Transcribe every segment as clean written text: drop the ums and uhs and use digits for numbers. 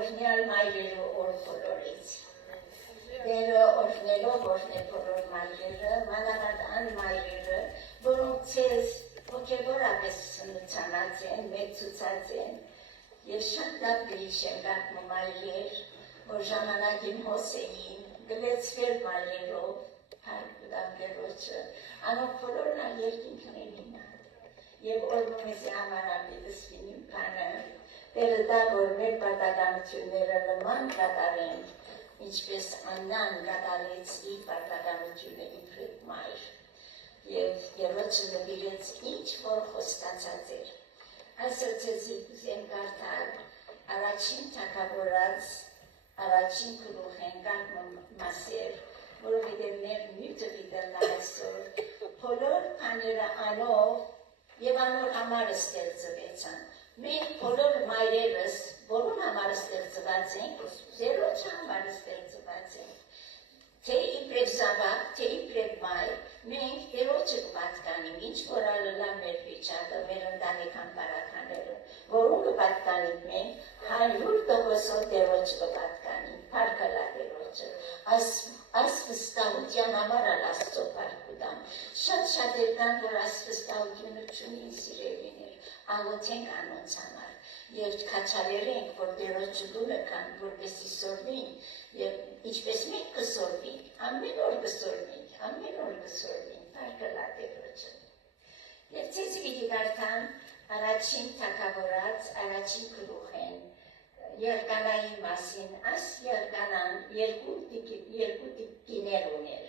օրհնյալ մայրերը օր բոլորից։ Դերը օրհնելով օրհնել բոլոր մայրերը, մանավանդ անմայրերը, որոնք ցեզ հոգևորապես ծանոթացած են, մեծացած են, եւ շատ լավ գիշեր գտնում մայրեր, որ ժամանակ իմ հոսեին, գլեցվեր մայրերով, հարկ անոնք բոլորն ալ երկինքներին եւ օրհնումի համար ալիդս վինիմ բանը դերը դա որ մեր պարտականությունները նման կատարենք ինչպես Աննան կատարեց իր պարտականությունը իբրև մայր եւ Երրորդը նվիրեց ինչ որ խոստացած էր ասացեցի կուզեմ կարդալ առաջին թագավորած առաջին գլուխեն կան մասեր որովհետև մեր նյութը դիտելն այսօր բոլոր բաները անով եւ անոր համար ստեղծվեցան մենք բոլոր մայրերս բոլոր համար ստեղծված ենք զերոջ համար ստեղծված ենք թե իբրև զավակ թե իբրև մայր մենք Տերոջը կպատկանենք ինչ որ ալլա մեր վիճակը մեր ընտանեկան բարակաները որոնք կպատկանենք մենք 100% Տերոջը կպատկանենք փառքալա Տերոջը այս վստահության համար Աստծո փառքուտամ շատ կան որ այս վստահությունը չունին սիրելիներ աղոթենք անոնց համար եւ քաչալերենք որ Տերոջը դուրը կան որպեսի սորվին եւ ինչպես մենք կսորվենք ամեն օր կսորվենք փառքալա Տերոջը եւ ցեզի պիտի կարդամ առաջին թագավորած առաջին գլուխեն Երկանայի մասին այս Երկանան երկու տիկիներ ուներ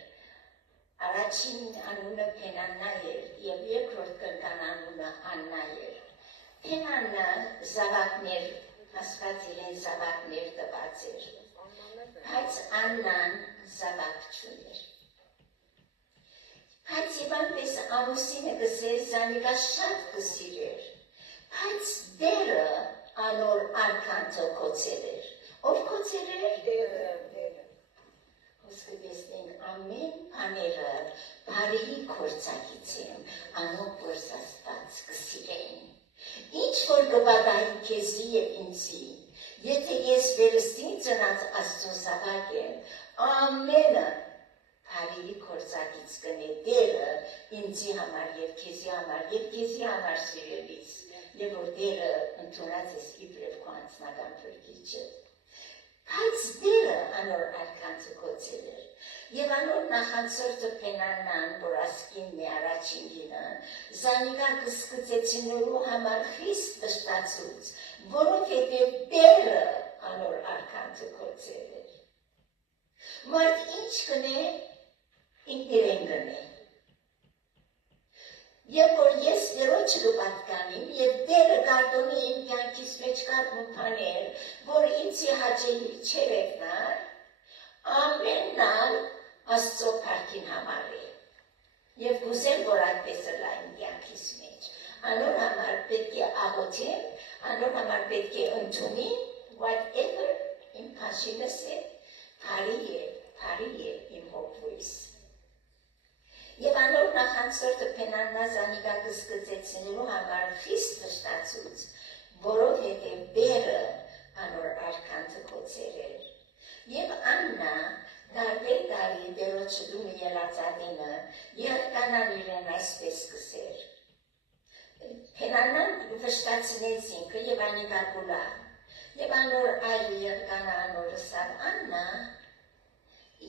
առաջին անունը Փենաննա էր եւ երկրորդ կրկան անունը Աննա էր Փենաննա զավակներ Աստված իրեն զավակներ տված էր բայց Աննան զավակ չուներ բայց իբանպես ամուսինը գսեր զանիկա շատ կսիրեր բայց դերը անոր արքանցը կոչել էր ով կոչել էր դերը Հոսկդեսնեն ամեն բաները բարի կործակից են անոնք որ Աստված կսիրեն ինչ որ կբադայի քեզի եւ ինձի եթե ես վերստին ծնած Աստծո զավակ եմ ամենը բարի կործակից կնե դերը ինձի համար եւ քեզի համար սիրելիս եւ որ դերը ընդունած ես իբրև քո անձնական փրկիչը բայց դերը անոր արքանցը կոչել էր եւ անոր նախանցորդը Փենաննան որ ասկինն է առաջին գինը զանիկա կսկծեցնելու համար խիստ վշտացուց որովհետեւ դերը անոր արքանցը կոչել էր մարդ ինչ կնե ինքերեն գնե Եվ որ ես Տերոջը կպատկանեմ եւ դերը կարտոնի իմ կյանքիս մեջ կարգում բաներ, որ ինձի հաճելի չերևնար, ամենալ Աստծո փառքին համար է։ Եվ կուզեմ, որ այդպես լա իմ կյանքիս մեջ։ Անոր համար պետք է աղոթեմ, անոր համար պետք է ընդունեմ, whatever իմ փաշինս է, բարի է իմ հոգուիս։ Եվ անոր նախանցորդը Փենաննա զանիկա կսկծեցնելու համար խիստ վշտացուց, որովհետև դերը անոր արքանցը կոչել էր։ Եվ Աննա տարբեր տարի Տերոջը դումը ելածադինը Երկանան իրեն այսպես կսեր։ Փենաննան վշտացնեց ինքը եւ անիկա կուլա։ Եվ անոր այլ Երկանա անորը սավ Աննա,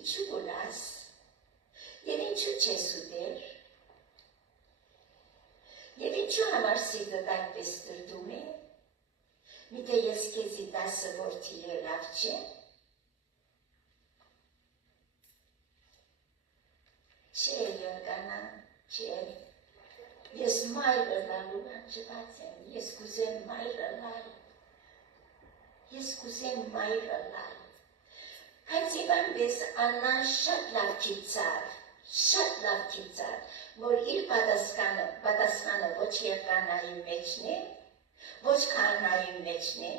ինչու կուլաս Եվ ինչու չես ուտեր, և ինչու համար սիրտդ այդպես տրդում է, միթե ես քեզի 10 որդի լավ չէ, չէ Երկանա, չէ, ես մայրը լալու անջված եմ, ես կուզեմ մայրը լալ, բայց իվանպես Աննան շատ լավ քիծար, որ իր պատասխանը ոչ Երկանայի մեջն է, ոչ Քահանայի մեջն է,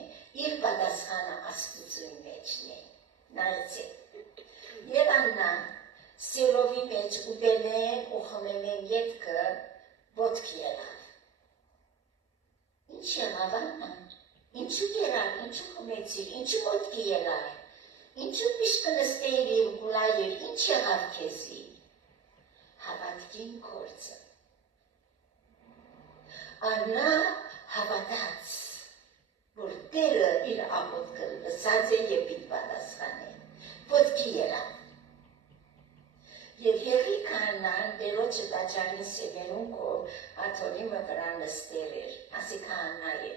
իր պատասխանը Աստծուի մեջն է, նայեցեք, եւ Աննա սիրովի մեջ ուտել են ու խմել են ետքը ոտքի ելավ, ինչ եղավ Աննան, Ինչու գերան, ինչու խմեցիր, ինչու ոտքի ելար, ինչու միշտ կնստեիր և գուլայիր, ինչ եղավ քեզի։ Հավատքին գործը։ Աննա հավատաց, որ Տերը իր աղոթքը լսած է և իր պատասխանը, ոտքի ելավ։ Եվ հեղի քահանան Տերոջը տաճարին սևերուն կով աթորիմը վրա նստեր էր, ասի քահանա է։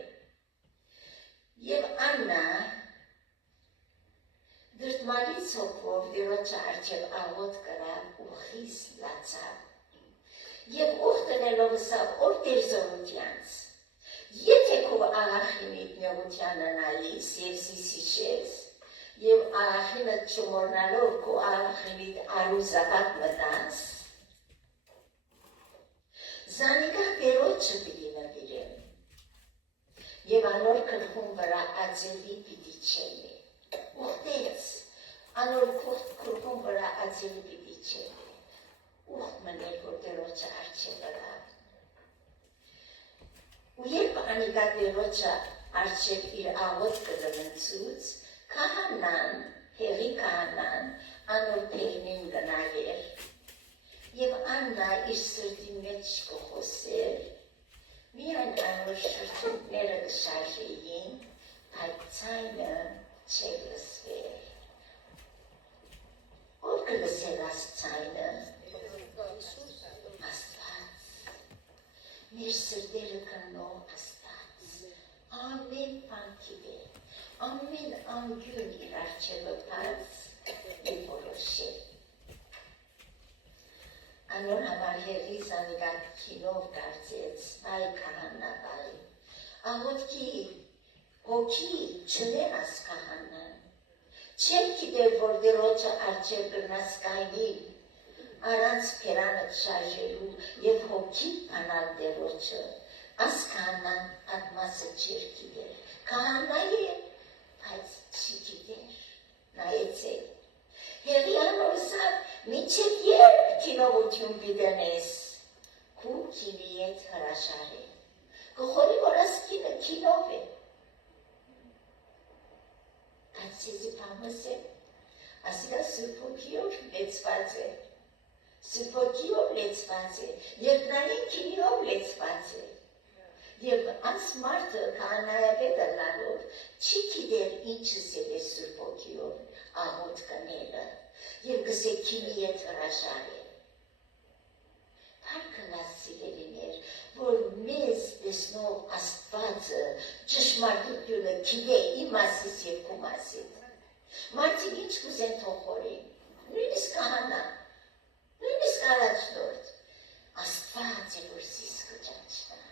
Եվ Աննա դրդմալից հոգվով Տերոջը առջև աղոթ կրավ ու խիստ լացավ։ Եվ ուխտնելով ըսավ ով Տեր զորությանց, եթե քո աղախինիդ նեղությանը նայիս և զիսիշես, և աղախինդ չմորնալով քո աղախինիդ արուզավակ մտած, զանիկա Տերոջը պիտի նվիրեմ, և անոր կրխուն վրա ածելի պիտի չելի, ուխտեց, անոր կրխուն վրա ածելի պիտի չելի, ուխտ մներ, որ Տերոջը առջև վրավ։ Ու երբ անիկա Տերոջը առջև իր աղոթքը լմնցուց, քահանան, հեղի քահանան, անոր բերնին գնայեր, և Աննա իր սրտի մեջ կխոսեր, միայն անոր շրթունքները կշարժեին, բայց ցայնը չէր լսվեր։ Ով կլսեր աս ցայնը։ Աստված։ Մեր սրտերը կնող Աստված։ Ամեն բան գիտեր, ամեն անգյուն իր առջևը բաց և որոշել։ Անոր համար հեղի զանիկա քինով կարծեց, այ քահանա բարի, աղոթքի հոգի չներ աս քահանան, չեն գիտեր, որ Տերոջը առջև գրնաս կայնի, առանց փերանդ շարժելու և հոգի բանալ Տերոջը, աս քահանան այդ մասը չէր գիտեր, քահանա է, բայց չի գիտեր, նայեցեք։ Հեղի անոր ըսավ, մինչև երբ քինովություն պիտենես, քու քինի հետ հրաշար է, կխորի, որ աս քինը քինով է, բայց սեզի պամս է, ասիկա Սուրբ Հոգիով լեցված է, Սուրբ Հոգիով լեցված է, երկնային քինիով լեցված է, և աս մարդը քահանայապետը լալով չի գիտեր ինչս է Սուրբ Հոգիով աղոթ կները և գսե քինի հետ հրաշար է։ Փառքնած սիրելիներ, որ մեզ տեսնող Աստվածը ճշմարտությունը գիտե իմ մասից և քո մասից։ Մարդիկ ինչ կուզեն թող խորին, նույնիսկ քահանա, նույնիսկ առաջնորդ, Աստված է, որ զիս կճանչնա,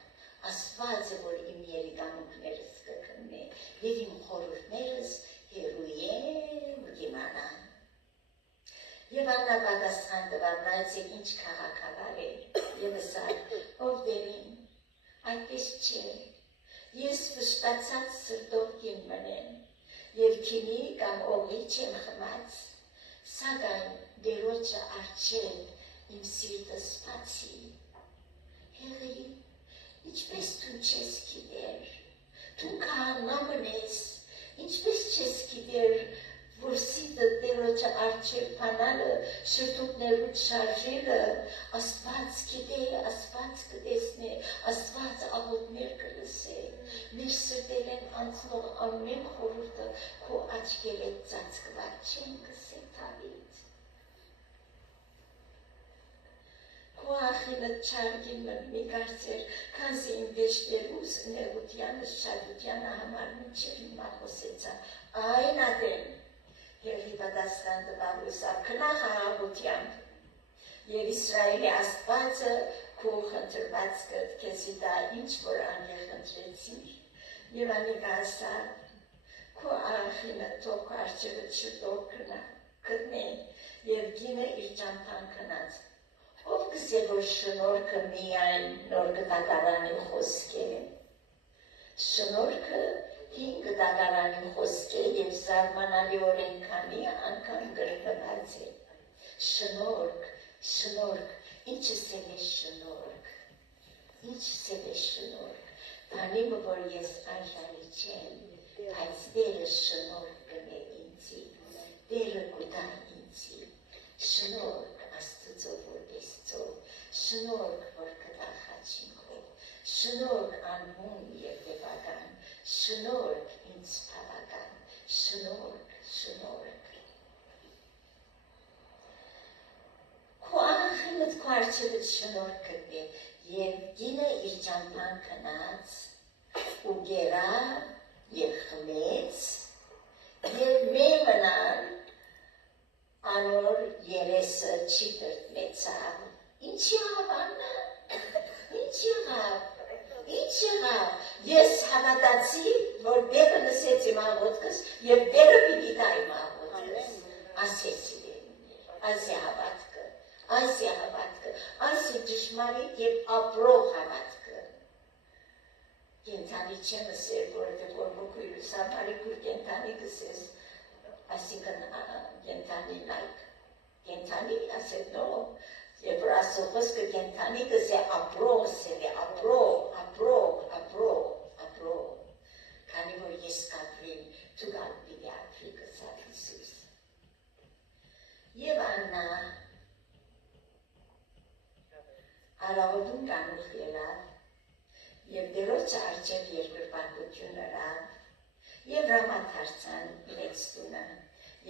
Աստված է, որ իմ երիկամուկներս կքննե և իմ խորհուրդներս հերույեն կիմանան։ Եվ Աննա պատասխան տվավ, նայեցեք ինչ քաղաքավար է, և ըսավ, ով Տերին, այդպես չէ, ես վշտացած սրտով կին մնեմ, և քինի կամ օղի չեմ խմած, սակայն Տերոջը առջև իմ սիրտը սպացի։ Հեղի, ինչպես դու չես գիտեր, դու քահանա մնես, ինչպես չես գիտեր, որ սիրտը Տերոջը առջև բանալը, շրթունքներուց շարժելը, Աստված գիտե, Աստված կտեսնե, Աստված աղոթներ կլսե, մեր սրտերեն անցնող ամեն խորհուրդը քո աչքերդ ծածկված չեն կսե թավից։ Քո ախինդ չարգին մի կարծեր, քանզի իմ վեշտերուս նեղությանս շատությանը համար մինչև հիմա խոսեցա, այն ադեմ, Հեղի պատասխան տվավ ուսավ քնախ աղաղությամբ և Իսրայելի Աստվածը քո խնդրվածքդ քեզի տա ինչ որ անգեղ խնդրեցիր և անիկա ասավ քո աղախինը թող քո առջևը շուտով գտնե և գինը իր ճամփան քնած ով կսե որ շնորհքը միայն նոր գտակարանի խոսք է շնորհքը 5 դատարանի խոսք է և զարմանալիորեն քանի անգամ գրգռված է։ Շնորհք, շնորհք, ինչս է շնորհք, ինչս է շնորհք։ Քանի որ ես այժմի չեմ, բայց Տերը շնորհ կնե ինձի, Տերը կուտա ինձի, շնորհ Աստծո որպես ծով, շնորհ որ կտա խաչինքով, շնորհ անհուն և տևական, շնորհ ինձ բավական, շնորհ, շնորհ։ Քո աղախինդ քո առջևդ շնորհ կգնի, և գինը իր ճամփան քնած ու գերավ և խմեց և մեմնան անոր երեսը չի տրտմեցավ։ Ինչ եղավ Աննա, ինչ եղավ, ես հավատացի, որ Տերը լսեց իմ աղոթքս և Տերը պիտի տա իմ աղոթքս, ասեցի ասի հավատքը, ասի ճշմարիտ և ապրող հավատքը։ Կենթանի չեմ ասել, որովհետև որ մոքույրս համարի կուր կենթանի գսես, այսինքն կենթանի լայք, կենթանի ասել նո, երբ որ ասո խոսքը կենթանի գսե ապրող սել է, ապրող, քանի որ ես կատվին, դու գալ պիտի ապրի գսավ Հիսուս։ Եվ Աննա արաղոդում կանուխ ելավ, և դերոջը արջև երկրպարկություն ըրավ, և ռամատ հարցան իրենց տունը,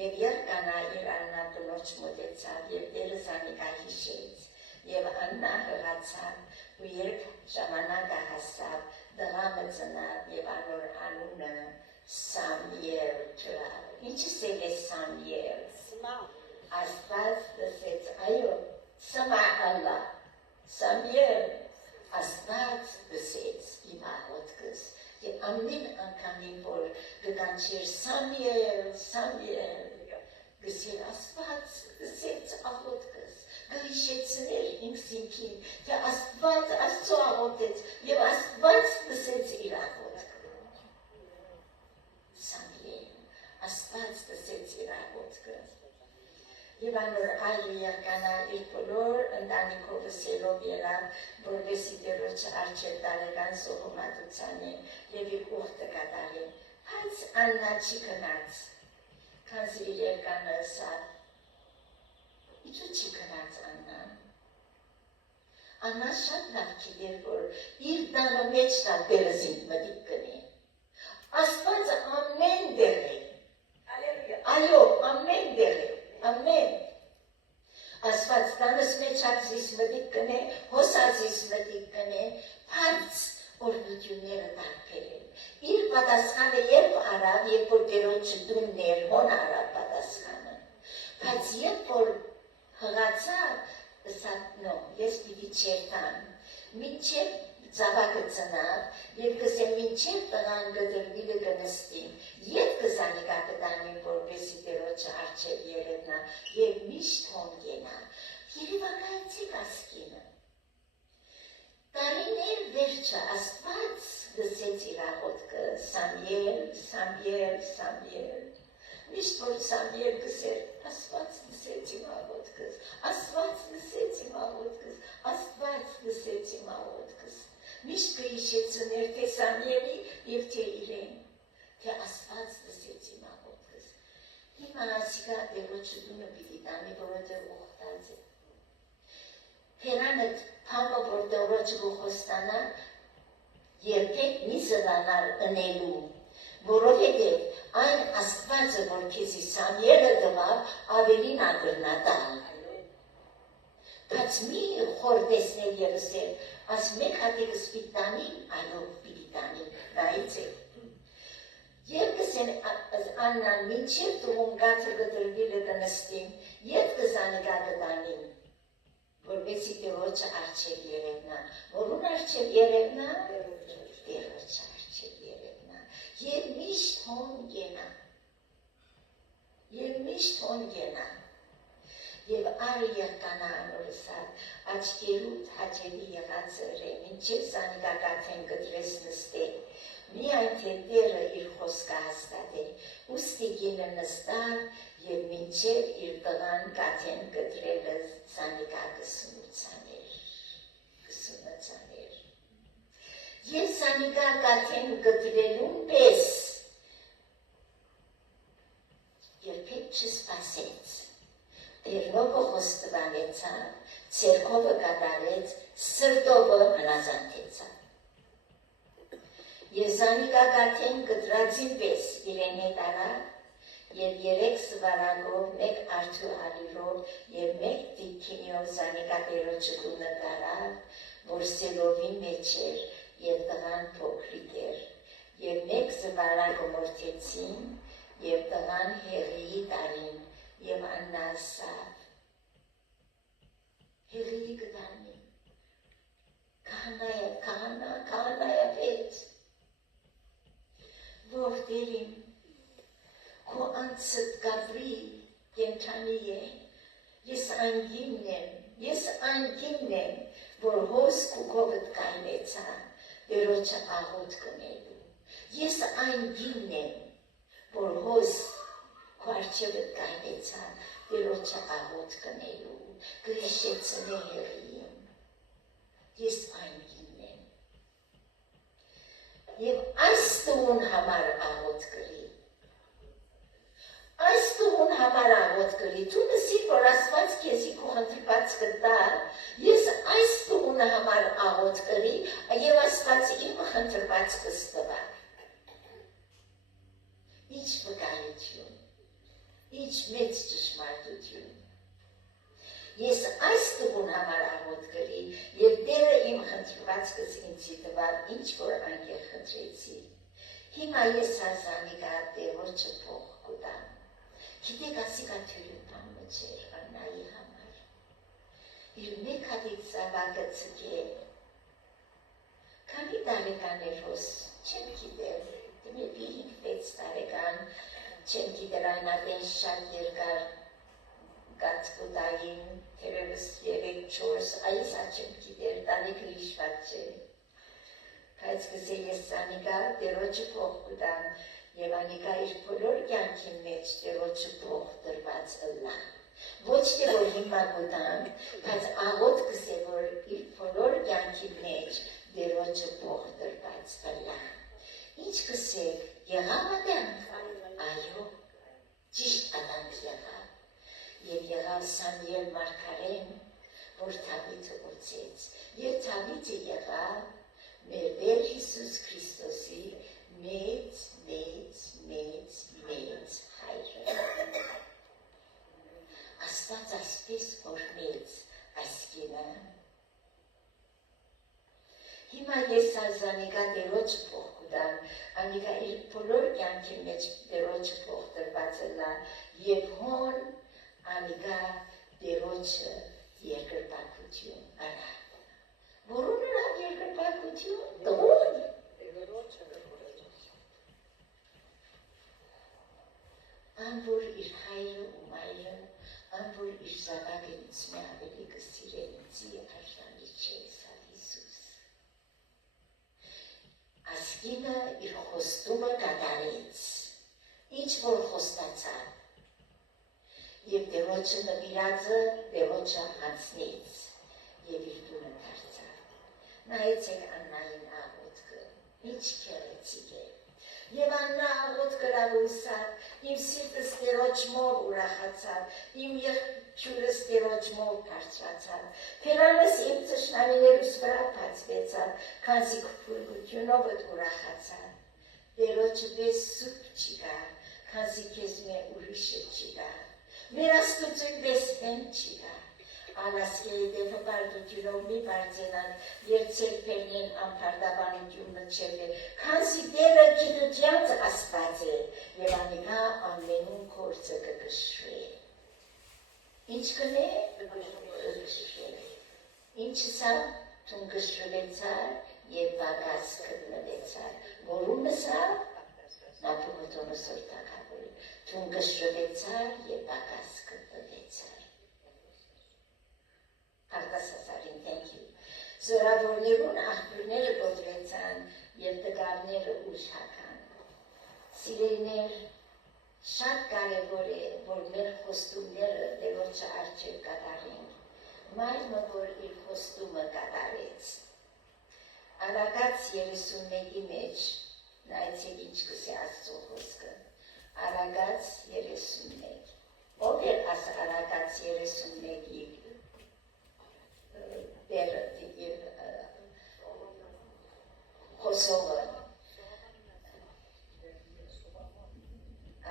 և երկանա իր Աննատունոջ մոտեցավ, և Տերը զանիկա հիշեց, և Աննա հղացավ, ու երբ ժամանակը հասավ, դղամը ծնավ, և անոր անունը Սամիել կրավ։ Ինչը սել է Սամիել։ Աստված լսեց, այո, Սմա Ալլա, Սամիել, Աստված լսեց իմ աղոթքս, և ամեն անգամին, որ կկանչեր Սամիել, գսեր Աստված լսեց աղոթքս, կհիշեցներ ինքս ինքին, թե Աստված Աստծո աղոթեց, և Աստված լսեց իր աղոթքը։ Սամիել, Աստված լսեց իր աղոթքը։ Եվ անոր այլը երկանա իր բոլոր ընտանիքով սելով ելավ, որպեսզի Տերոջը առջև տարեկան սողոմատության է և իր ուխտը կատարի, բայց Աննա չի քնած, քանզի իր երկանը ասավ, ինչու չի քնած Աննան։ Աննա շատ լավ գիտեր, որ իր տանը մեջ նա Տերը զինք մտիկ կնի։ Աստված ամեն դեր է, այո, ամեն դեր է, ամեն։ Աստված տանս մեջ ակզիս մտիկ կնե, հոսածիս մտիկ կնե, բայց օրնությունները տարբեր են։ Իր պատասխանը երբ արավ, երբ որ Տերոջը տունն էր, հոն արավ պատասխանը։ Բայց երբ որ հղացավ, ասավ, նո, ես պիտի չերտամ, մինչև ծավակը ծնավ, և կսեմ մինչև տղան գդրվիլը կնստին, ետ կզանիկա կտանին, որպեսի Տերոջը առջև երևնա, և միշտ հոն գենա, երևակայեցեք ասկինը։ Տարիներ վերջը Աստված լսեց իր աղոթքը, Սամիել, միշտ որ Սամիել գսեր, Աստված լսեց իմ աղոթքս, միշտ կհիշեցներ թե Սամիելի և թե իրեն, թե Աստված լսեց իմ աղոթքս։ Հիմա ասիկա Տերոջը տունը պիտի տանի, որովհետև ուխտած է։ Փերանդ համը, որ Տերոջը գուխոստանա, երբեք մի զլանար ընելու, որովհետև այն Աստվածը, որ քեզի Սամիելը տվավ, ավելին ագրնատալ։ Բայց մի խորդեսնել երսել, աս մեկ հատիկս պիտանին, այլով պիտանին, նայից է։ Եվ կսեն Աննան մինչև տուղում գացը գտրվիլը կնստին, ետ կզանիկա կտանին, որպեսի Տերոջը առջև երևնա, որուն առջև երևնա, Տերոջը առջև երևնա, և միշտ հոն գենա, և արը եղկանա անորսավ, աչկերուտ հաճելի եղածը ռե, մինչև զանիկա կաթեն գտրես նստել, միայն թե Տերը իր խոսքը հաստատել, ուստի գինը նստավ և մինչև իր տղան կաթեն գտրելը զանիկա կսունուցաներ։ Ես անիկա կաթեն գտրելուն պես երբեք չսպասեց, Տերնովը խոստվանեցավ, ցերկովը կատարեց, սրտովը հնազանդեցավ։ Ես անիկա կաթեն գտրածին պես իրեն հետ արավ, և 3 սվարակով, 1 արդու ալիրով և 1 դիքինյով զանիկա Տերոջը գունը տարավ, որ սելովին մեջ էր և տղան փոքրիկ էր, և 1 սվարակը մորթեցին, և տղան հեղիի տարին, և աննա ասավ, հեղիի կտանի, քահանայա պետ, որդեր իմ, քո անցդ գավրի կենթանի է, ես անգինն եմ, որ հոս կուկովդ կայնեցա, Տերոջը աղոտ կնելու, ես անգինն եմ, որ հոս քո արջևդ կայնեցա, Տերոջը աղոտ կնելու, կհիշեցնե հեղիին, ես անգինն եմ, և այս տուն համար աղոտ կրի, այս տուն համար աղոտ կրի, դու նսիր, որ Աստված քեզի քո խնդրված կտա, ես այս տունը համար աղոտ կրի, և Աստված իմ խնդրված կստվա։ Ինչ վկայություն, ինչ մեծ ճշմարտություն։ Ես այս տուն համար աղոտ կրի, և Տերը իմ խնդրված ինձի տվավ, ինչ որ անգեղ խնդրեցի։ Հիմա ես ազանիկա Տերոջը փող կուտամ։ Գիտեք ասիկա թյուրիպան մջեր Աննայի համար, իր մեկ հատիկ զավակը ծգել, քանի տարեկան էր հոս, չեմ գիտեր, դմեպի 5-6 տարեկան, չեմ գիտեր այնատեն շատ երկար գացկուտային, թերևս 3-4, այսա չեմ գիտեր, տանիքը իշված չէ, բայց կսե ես զանիկա Տերոջը փող կուտամ, և անիկա իր բոլոր կյանքին մեջ Տերոջը փող տրված ըլլա։ Ոչ թե որ հիմա կուտամ, բայց աղոտ կսե որ իր բոլոր կյանքին մեջ Տերոջը փող տրված ըլլա։ Ինչ կսեք, եղավ ադանք, այո, ճիշտ ադանք եղավ։ Եվ եղավ Սամուել մարգարեն, որ Դավիթը ոցեց, և Դավիթը եղավ մեր Տեր Հիսուս Քրիստոսի մեծ հայրը։ Աստված այսպես օրհնեց այս կինը։ Հիմա ես ազանիկա Տերոջը փող կուտամ, անիկա իր բոլոր կյանքի մեջ Տերոջը փող տրված ըլլա, և հոն անիկա Տերոջը երկրպագություն արավ։ Որուն արավ երկրպագություն? Տղուն։ Անոր իր հայրը ու մայրը, անոր իր զավակենից մի ավելի կսիրենիցի արժանի չէ սա Հիսուս։ Ասկինը իր խոստումը կատարեց, ինչ որ խոստացավ, և Տերոջը նվիրածը Տերոջը անցնեց, և իր տունը դարձավ։ Նայեցեք Աննային աղոթքը, ինչ քեղեցիկ է։ Եվ Աննա աղոթ կրավ ուսավ, իմ սիրտս Տերոջմով ուրախացավ, իմ եղջյուրս Տերոջմով բարձրացավ, թերանս իմ թշնամիներուս վրա բացվեցավ, քանզի քուրգությունով ուրախացավ։ Տերոջը պես սուրբ չի կա, քանզի քեզ մե ուրիշը չի կա, մեր Աստուծուն պես հեն չի կա։ Անասկեի դեպապարտությունով մի բարձենան, երցել պերնեն ամպարդաբանությունը չել է, քանզի Տերը գիտությանց Աստված է, և անիկա ամենուն կործը կգշրե։ Ինչ կնե? Կգշրե։ Ինչը սա թուն գշրվեցար և բագաս կտնվեցար, որումը սա Նապողոտոնը սորտակավորի, թուն գշրվեցար և բագաս կտնվեցար։ Արտասասարին, thank you. Զորավորներուն աղբյուրները գոտրեցան և տգարները ուժհական։ Սիրելիներ, շատ կարևոր է, որ մեր խոստումները Տերոջը առջև կատարենք։ Մայրը, որ իր խոստումը կատարեց։ Արագած 31-ի մեջ, նայեցեք ինչ կսի Աստծո խոսքը, Արագած 31, ով էր աս Արագած 31-ի բերը խոսողը,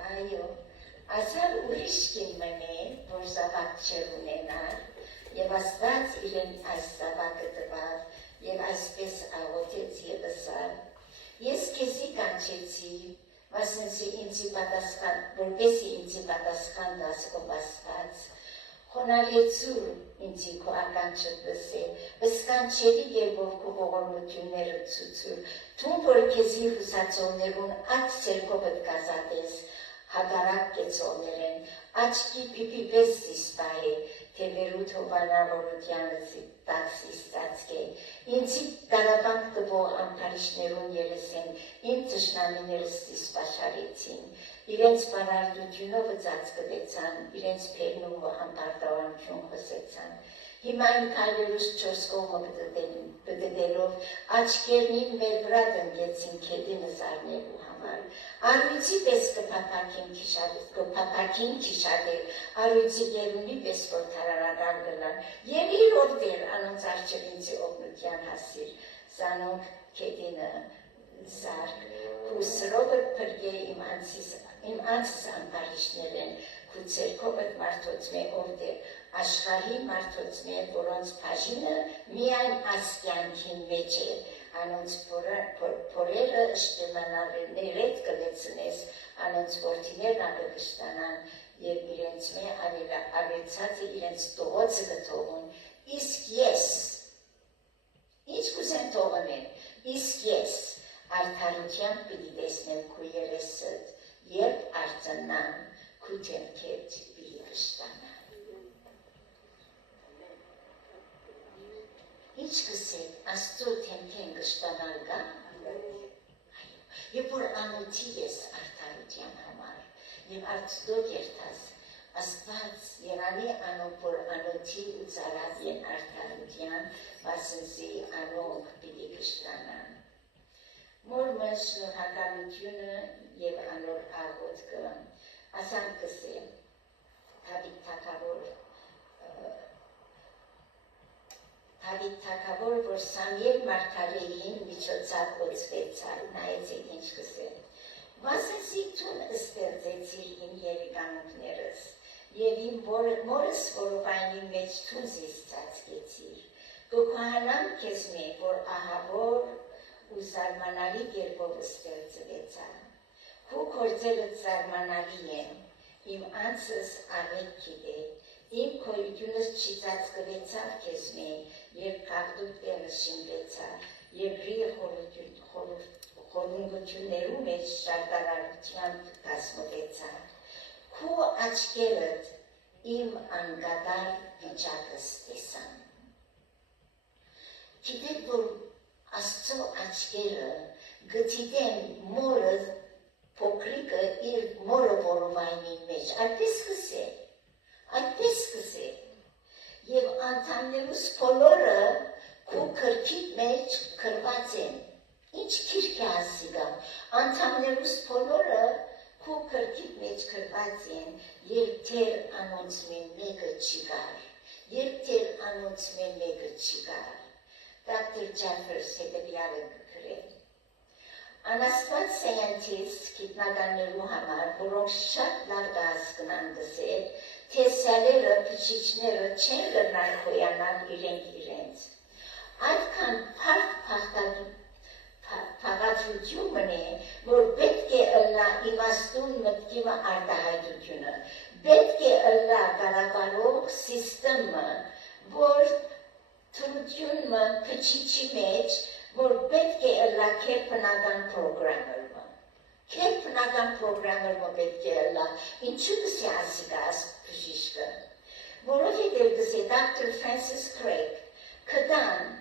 այո, ասալ ուրիշ կին մնե, որ զավակ չեր ունենար, և Աստված իրեն այս զավակը տվար, և այսպես աղոթեց և ասալ, ես քեզի կանչեցի, մասնսի ինձի պատասխան, որպեսի ինձի պատասխան դաս ով Աստված, խոնարեցուր ինձի քո ականջը լսել, ըսկանչելի երբով քո ողորմությունները ցույցուր, թուն որ քեզի հուսացողներուն աչ սերկովդ կազատես, հակառակ կեցողներեն, աչքի պիպիպես զիսպահե, թե վերուտ հովանավորությանը տաքսիս ծածկե, ինձի տարաբանք տվող ամպարիշներուն երեսեն, իմ թշնամիներս զիսպաշարեցին, իրենց բարարդությունով ծածկվեցան, իրենց փերնով ամպարտավանություն խսեցան, հիմա իմ քայլերուս չորս կողմը բդդելով, աչքերնին մեր վրա դնգեցին քեդինս առնելու համար, առույցի պես կպապակին քիշադել, առույցի գերունի պես որ թարարադար գլան, և իր որդեր անոնց արջև ինձի օգնության հասիր, զանոնք քեդինը զարգ, հուսրովը պրգե իմ անցս ամպարիշներ են, քու ծերքովըտ մարդոց մե որդեր, աշխարհի մարդոց մե, որոնց բաժինը միայն ասկյանքին մեջ է, անոնց փորերը ըշտեմանալներետ կլեցնես, անոնց որդիներն անգշտանան, և իրենց մե ավեցածը իրենց տողոցը կթողուն, իսկ ես, ինչ կուզեն թողնեն, իսկ ես, արդարությամբ պիտի տեսնեմ քու երեսըդ, երբ արձնան, քու թեմքետ պիտի կշտանան։ Ինչ կսեք, Աստծո թեմքեն կշտանալ գա, և որ անոթի ես արդարության համար, և արդդո երթաս, Աստված եղանի անոնք, որ անոթի ու ծարավ են արդարության, մասնսի անոնք պիտի կշտանան։ Մորմը շնորհակալությունը և անոր աղոթքը, ասամ կսեմ, Դավիթ թագավոր, որ Սամուել մարգարեին միջոցակ օծվեցալ, նայեցեք ինչ կսեմ, վասնզի թուն ստեղծեցիր իմ երեգանունքներս, և իմ մորս որովայնի մեջ թուն զիս ծածկեցիր, կոքահանամ քեզ մե, որ ահավոր ու զարմանալի կերպով ստեղծվեցա, քու գործերը զարմանալի են, իմ անձս աղետ գիտե, իմ քոյությունս չի ծածկվեցավ քեզ մե, երբ կաղդուկ տեղը շինվեցա, եբրի խորունգություններու մեջ շարդարարությամբ կազմվեցա, քու աչքերդ իմ անգադար վիճակս տեսան։ Գիտեք, որ Աստծո աչքերը գտիդեն մորը փոքրիկը իր մորը որովայնի մեջ, այդպես կսե, և անդամներուս բոլորը քու քրքիդ մեջ քրված են, ինչ քիրք է ասիգա, անդամներուս բոլորը քու քրքիդ մեջ քրված են, երբ թեր անոնց մեկը չգար, Dr. Jeffers հետևյալը գրել։ Անաստված սcientist գիտնականներու համար, որոնք շատ լավ կհասկնան գսել, թե սալերը, փչիչները չեն գրնար խոյանալ իրենց։ Այդքան փաղացությունն է, որ պետք է ըլլա իմաստուն մտքի արտահայտությունը, պետք է ըլլա կառավարող սիստեմը, որ թրությունը փչիչի մեջ, որ պետք է ըլլա քերբնական պրոգրամերը։ Քերբնական պրոգրամերը պետք է ըլլա, ինչու կսի ասիկաս բժիշկը, որովհետև կսի Dr. Francis Craig, կդան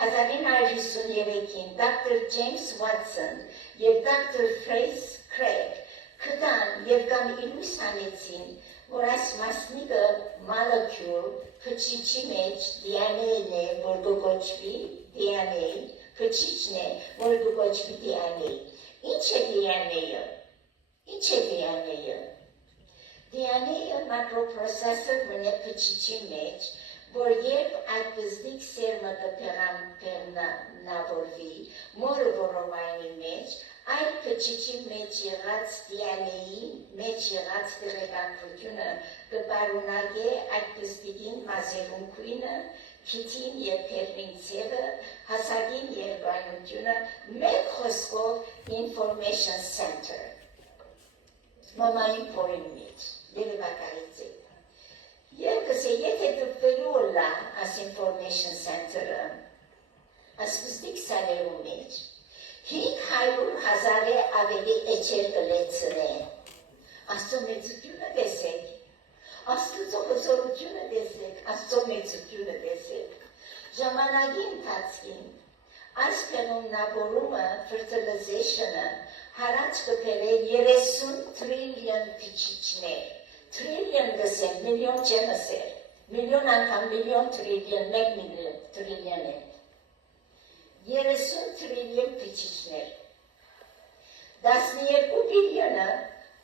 1953-ին Dr. James Watson և Dr. Francis Craig կդան և կամ իլույս անեցին, որ այս մասնիկը մալոքյուլ փչիչի մեջ DNA-ն է, որ գոչվի DNA, Քչիչն է, որ գոչվի DNA-ի։ Ինչ է DNA-ը։ Ինչ է DNA-ը։ DNA-ը մակրոպրոսեսոր մնե քչիչի մեջ, որ երբ այդ բզդիկ սերմը կպեղնավորվի, մորը որովայնի մեջ, այդ քչիչի մեջ եղած DNA-ի մեջ եղած տեղեկատվությունը կպարունակե այդ բզդիկին մազերուն քույնը, քիթին եւ թերմին ցեղը, հասակին երկայնությունը, մեկ խոսքով information center։ Մամայի փորին մեջ, երևակայից է։ Եվ կսե, եթե դպվելու լա աս information center-ը, աս բզդիկ սարերու մեջ, 500,000 ավելի էջեր կլեցնե։ Աստծո մեծությունը տեսեք, Աստծո հզորությունը տեսեք, Աստծո մեծությունը տեսեք։ Ժամանակի ընթացքին այս պեղումնավորումը, fertilization-ը հարաճ կբերե 30 տրիլիոն քչիչներ։ Տրիլիոն գսեմ, միլիոն չեմ ասել, միլիոն անգամ միլիոն տրիլիոն, մեկ միլիոն տրիլիոն է։ 30 տրիլիոն քչիչներ։ 12 բիլիոնը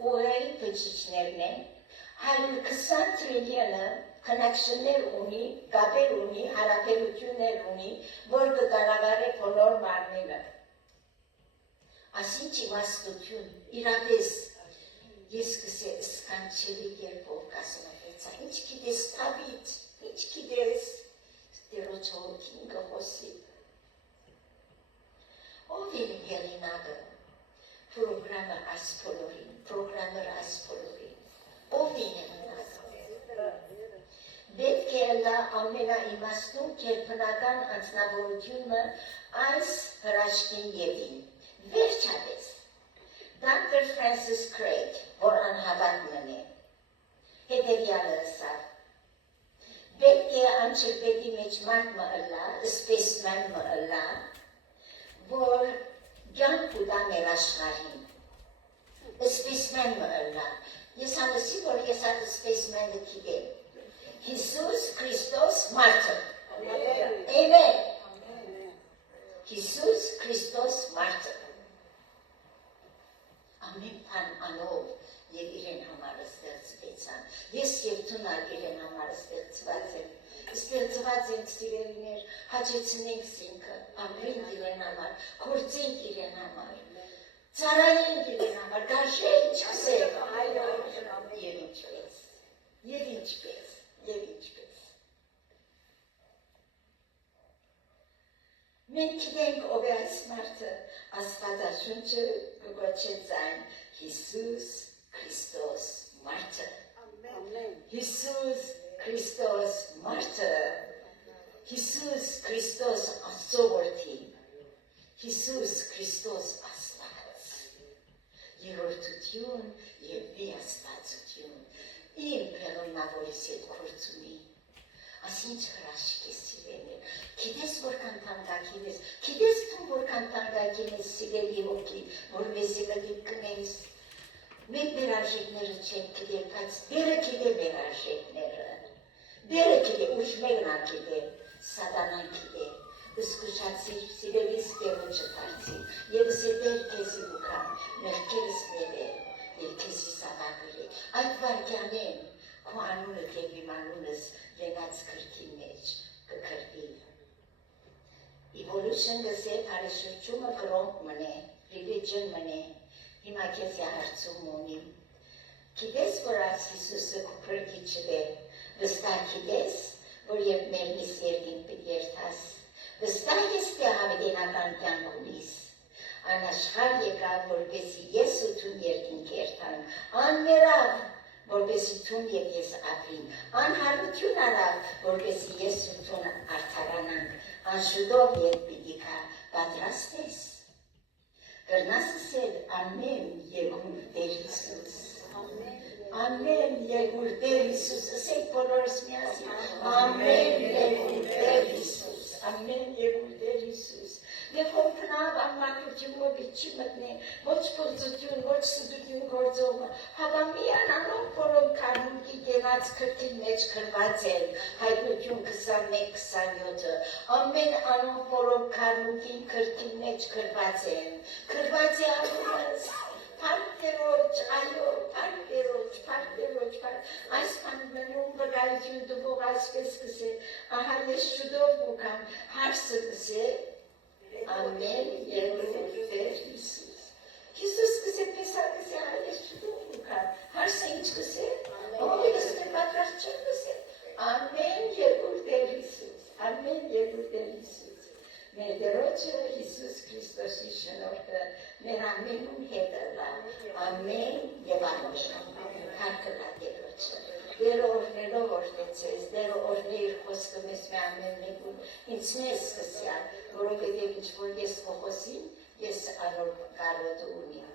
ուղեղի քչիչներն են, 120 տրիլիոնը connection-ներ ունի, կապեր ունի, հարաբերություններ ունի, որ կկառավարի բոլոր մարմինը։ Ասինչ իմաստություն, իրապես ես կսե սկանչելի կերպով կասնվեցա, ինչ գիտես Դավիթ, ինչ գիտես Տերոջ հոգին կխոսի։ Ով է հեղինակը, պրոգրամը այս բոլորին, պրոգրամերը այս բոլորին, ով է հեղինակը։ Պետք է լա ամենաիմաստուն կերպնական անձնավորությունը այս հրաշքին ևին, վերջապես, Dr. Francis Craig, որ անհավատ մնե, հետևյալը ասավ, պետք է անչրպետի մեջ մարդ մը ըլլա, սպեսմեն մը ըլլա, որ գյանք ուտա մեր աշխարհին, սպեսմեն մը ըլլա, ես անասի, որ ես այդ սպեսմենը գիտեմ, Հիսուս Քրիստոս մարդը, Ամեն, Հիսուս Քրիստոս մարդը, ամեն բան անով եւ իրեն համար ստեղծվեցան։ Ես եւ դունալ իրեն համար ստեղծված եմ սիրելիներ, հաճեցնենք զինքը, ամեն իրեն համար, գործենք իրեն համար, ծարայենք իրեն համար, գաշե ինչպես եւ ինչպես, եւ ինչպես, եւ ինչպես։ Մենք գիտենք ով է այս մարդը, Աստվածաշունչը կգոչեց այն Հիսուս Քրիստոս մարդը։ Հիսուս Քրիստոս մարդը, Հիսուս Քրիստոս Աստծո որդի, Հիսուս Քրիստոս Աստված, երրորդություն եւ միաստվածություն, իմ պեղումնավորիս հետ գործ ունի, ասինչ հրաշք է սիրելին, գիտես որքան թանկագին ես, գիտես դու որքան թանկագին ես սիրելի հոգի, որպեսզի մտիկ կնես, մենք մեր արժեքները չենք գիտել, բայց Տերը գիտե մեր արժեքները, Տերը գիտե, ուժ մեկնա գիտե, սատանան գիտե, զգուշացիր սիրելիս Տերոջը դարձի, եւ զետեր քեզի ուքան, մեղքերս ներել, եւ քեզի սավակրի, այդ վարքյանեն քո անունը եւ իմ անունս եղած քրքի մեջ կքրվի։ Evolution գսե բարեշրջումը կրոնք մնե, religion մնե, հիմա քեզ հարցում ունիմ։ Գիտես, որ այս Հիսուսը քո փրկիչը է, վստահ գիտես, որ երբ մերնիս երկին պիտի երթաս, վստահ ես թե հավիտենական կյանք ունիս, անաշխար եկավ, որպեսզի ես ու դու երկինք երթանք, անմեռավ, որպեսզի դու եւ ես ապրենք, անհարություն արավ, որպեսզի ես ու դու արդարանանք, անշուտով երբ պիտի գա, պատրաստ ես։ Կրնաս ասել ամեն եղուր Տեր Հիսուս, ամեն եղուր Տեր Հիսուս, ասեք բոլորս միասին, ամեն եղուր Տեր Հիսուս, ամեն եղուր Տեր Հիսուս, Եվ հոմբնավ անմակրությունով իջի մտնի, ոչ փորձություն, ոչ սուդություն գործողը, հավա միան անով որոնք կարմուկի գենած քրտի մեջ քրված են, հայտնություն 21-27, ամեն անով որոնք կարմուկի քրտի մեջ քրված են, քրված է անունս, Փարքերոջ, այո, փարքերոջ, այսքան մնում վրայություն դվող այսպես կսե, ահա ես շուտով կուքամ, հարսը կսե, ամեն երկրորդ Տեր Հիսուս։ Հիսուս կսե, պեսա կսե, ահա ես շուտով կուքամ, հարսը ինչ կսե, ով ես պատրաստ չեմ կսե, ամեն երկրորդ Տեր Հիսուս, ամեն երկրորդ Տեր Հիսուս։ Մեր Տերոջը Հիսուս Քրիստոսի շնորհը մեր ամենում հետ լա, ամեն եւ ամեն, հարկը լա Տերոջը։ Դերը օրհնելով օրհնեցես, դերը օրհնի իր խոսքը մեզ մի ամեն մեկում, ինձ մեզ սկսյալ, որովհետև ինչ-որ ես կխոսím, ես անոր կարոտը ունիմ։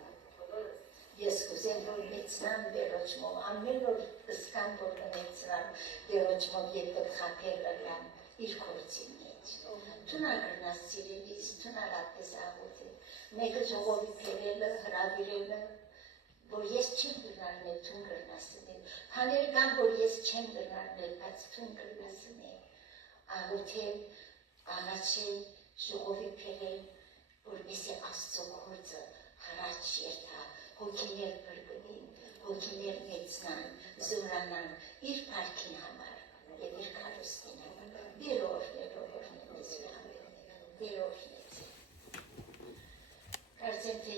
Ես կուզեմ, որ մեծնամ Տերոջմով, ամեն օր կսկամ, որ կմեծնամ Տերոջմով եւ կխապել լամ իր գործի մեջ։ Թունա գրնաս սիրելիս, թունա լատես աղոթի, մեկը ժողովի պերելը, հրավիրելը, որ ես չեմ գրնարնել, թուն գրնասնել, հաներ կան, որ ես չեմ գրնարնել, բայց թուն գրնասնել, աղոթել, աղաչել, ժողովի պերել, որպեսի Աստծո գործը հարաճ երթա, հոգիներ բրգնին, հոգիներ մեծնան, զորանան, իր պարքին համար և իր կարուսնին